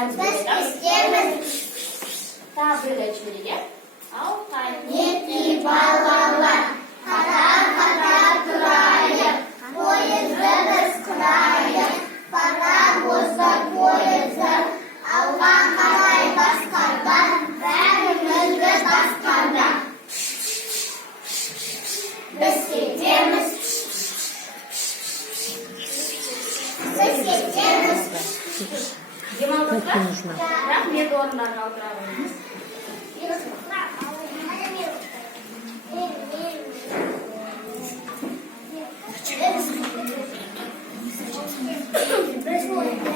бәріміз бірге айтамыз. Тағы бірге айтып жіберейік, иә? Алтай. Мінекей балалар, қатар-қатар тұрайық, пойызды біз құрайық, паровоздар, пойыздар, алға қарай басқарда, бәрімізді басқарда. Біз кетеміз, Демалдыңызға? Рахмет, орындарыңа отыра беріңіз.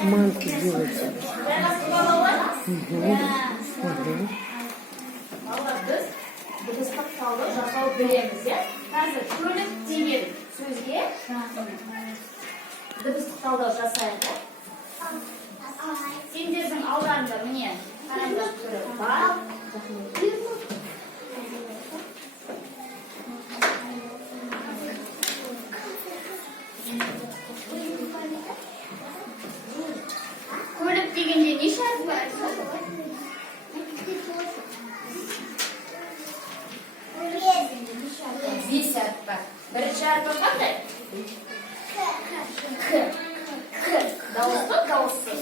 Манки делаются. Балалар, біз дыбыстық талды жасау білеміз, иә? Қазір көлік деген сөзге дыбыстық талдау жасайық. Сендердің алдарында міне қараңдар түрі бар. Көлік дегенде неше әріп бар? 5 әріп бар. Бірінші әріпі қандай? К. Дауысты, дауыссыз?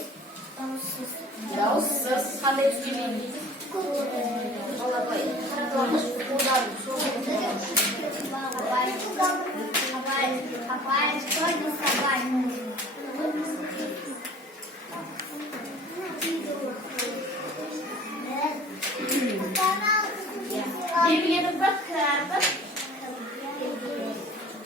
Дауыссыз. Қандай түзелейін дейді? Балабай. Қаратылаңыз қолдарын. Белгіленіп бар, кәрді.